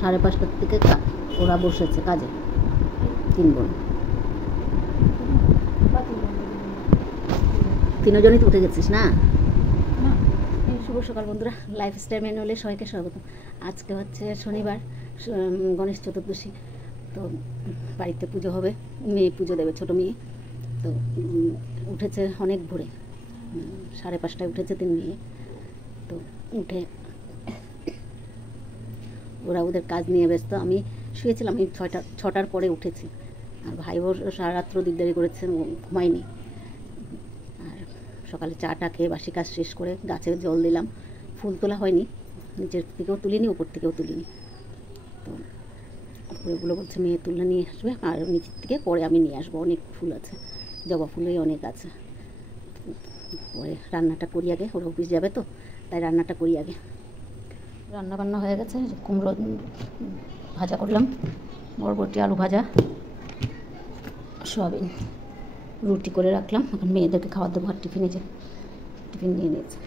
5:30টার থেকে ওরা বসেছে কাজে, 3 বোন। 3 জনই তো উঠে গেছিস না? শুভ সকাল বন্ধুরা, লাইফস্টাইল ম্যানুয়ালে সবাইকে স্বাগত। আজকে হচ্ছে শনিবার, গণেশ চতুর্দশী। তো বাড়িতে পুজো হবে, মেয়ে পুজো দেবে, ছোটো মেয়ে। তো উঠেছে অনেক ভোরে, 5:30টায় উঠেছে 3 মেয়ে। তো উঠে ওরা ওদের কাজ নিয়ে ব্যস্ত। আমি শুয়েছিলাম, আমি 6টার পরে উঠেছি। আর ভাই বোর সারা রাত্র দিকদারি করেছে, ঘুমায়নি। আর সকালে চাটা খেয়ে বাসি কাজ শেষ করে গাছে জল দিলাম। ফুল তোলা হয়নি, নিচের থেকেও তুলিনি, উপর থেকেও তুলিনি। তো ওগুলো বলছে মেয়ে তুলে নিয়ে আসবে, আর নিচের থেকে পরে আমি নিয়ে আসবো। অনেক ফুল আছে, জবা ফুলই অনেক আছে। পরে রান্নাটা করি আগে, ওরা অফিস যাবে তো, তাই রান্নাটা করি আগে। রান্না বান্না হয়ে গেছে, কুমড়ো ভাজা করলাম, বরবটি আলু ভাজা, সয়াবিন, রুটি করে রাখলাম। এখন মেয়েদেরকে খাবার দেবো। আর টিফিন নিয়ে নিয়েছে।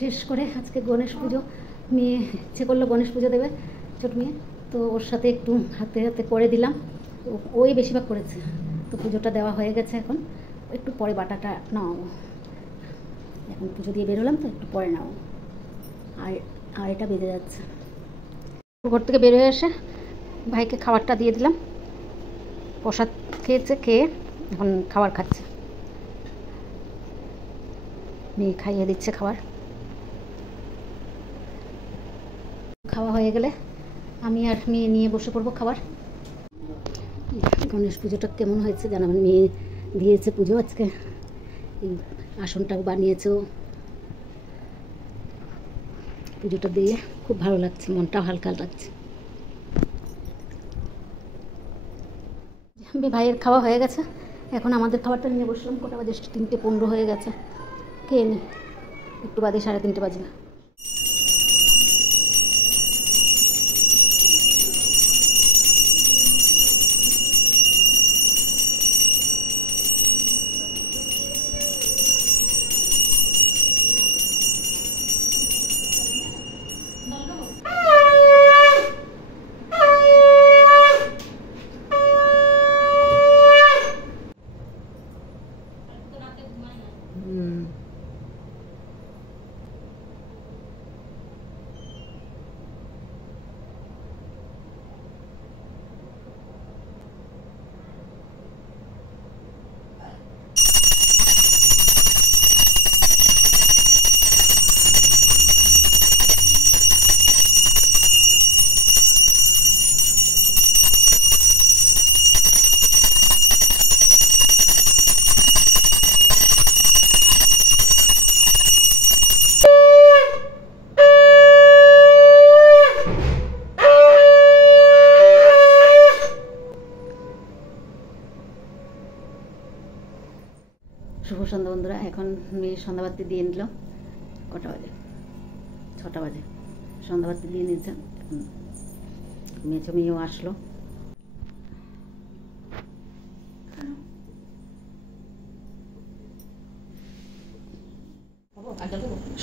শেষ করে আজকে গণেশ পুজো, মেয়ে ইচ্ছে করলো গণেশ পুজো দেবে, ছোট মেয়ে। তো ওর সাথে একটু হাতে হাতে করে দিলাম, ওই বেশিরভাগ করেছে। তো পুজোটা দেওয়া হয়ে গেছে, এখন একটু পরে বাটাটা নামাবো। এখন পুজো দিয়ে বেরোলাম তো, একটু পরে নাও। আর এটা বেজে যাচ্ছে। ঘর থেকে বেরোয় এসে ভাইকে খাবারটা দিয়ে দিলাম। প্রসাদ খেয়েছে, খেয়ে এখন খাবার খাচ্ছে। মেয়ে খাইয়ে দিচ্ছে খাবার। খাওয়া হয়ে গেলে আমি আর মেয়ে নিয়ে বসে পড়বো খাবার। গণেশ পুজোটা কেমন হয়েছে জানাবেন। মেয়ে দিয়েছে পুজো আজকে, এই আসনটা বানিয়েছে ও। পুজোটা দিয়ে খুব ভালো লাগছে, মনটাও হালকা লাগছে। ভাইয়ের খাওয়া হয়ে গেছে, এখন আমাদের খাবারটা নিয়ে বসলাম। কটা বাজে? 3:15 হয়ে গেছে। খেয়ে নি, একটু বাদে 3:30 বাজবে। শুভ সন্ধ্যা বন্ধুরা। এখন মেয়ে সন্ধ্যাবাতি দিয়ে নিল। কটা বাজে? 6টা বাজে। সন্ধ্যাবাতি দিয়ে নিচ্ছে। মেয়েও আসলো।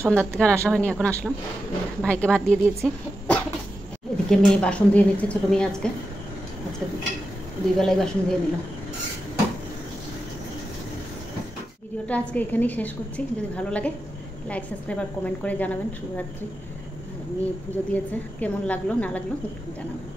সন্ধ্যার থেকে আর আসা হয়নি, এখন আসলাম। ভাইকে ভাত দিয়ে দিয়েছি। এদিকে মেয়ে বাসন ধুয়ে নিচ্ছে, ছোটো মেয়ে আজকে 2 বেলায় বাসন ধুয়ে নিল। ভিডিওটা আজকে এখানেই শেষ করছি। যদি ভালো লাগে লাইক, সাবস্ক্রাইব আর কমেন্ট করে জানাবেন। শুভরাত্রি। মেয়ে পুজো দিয়েছে, কেমন লাগলো না লাগলো একটু জানাবেন।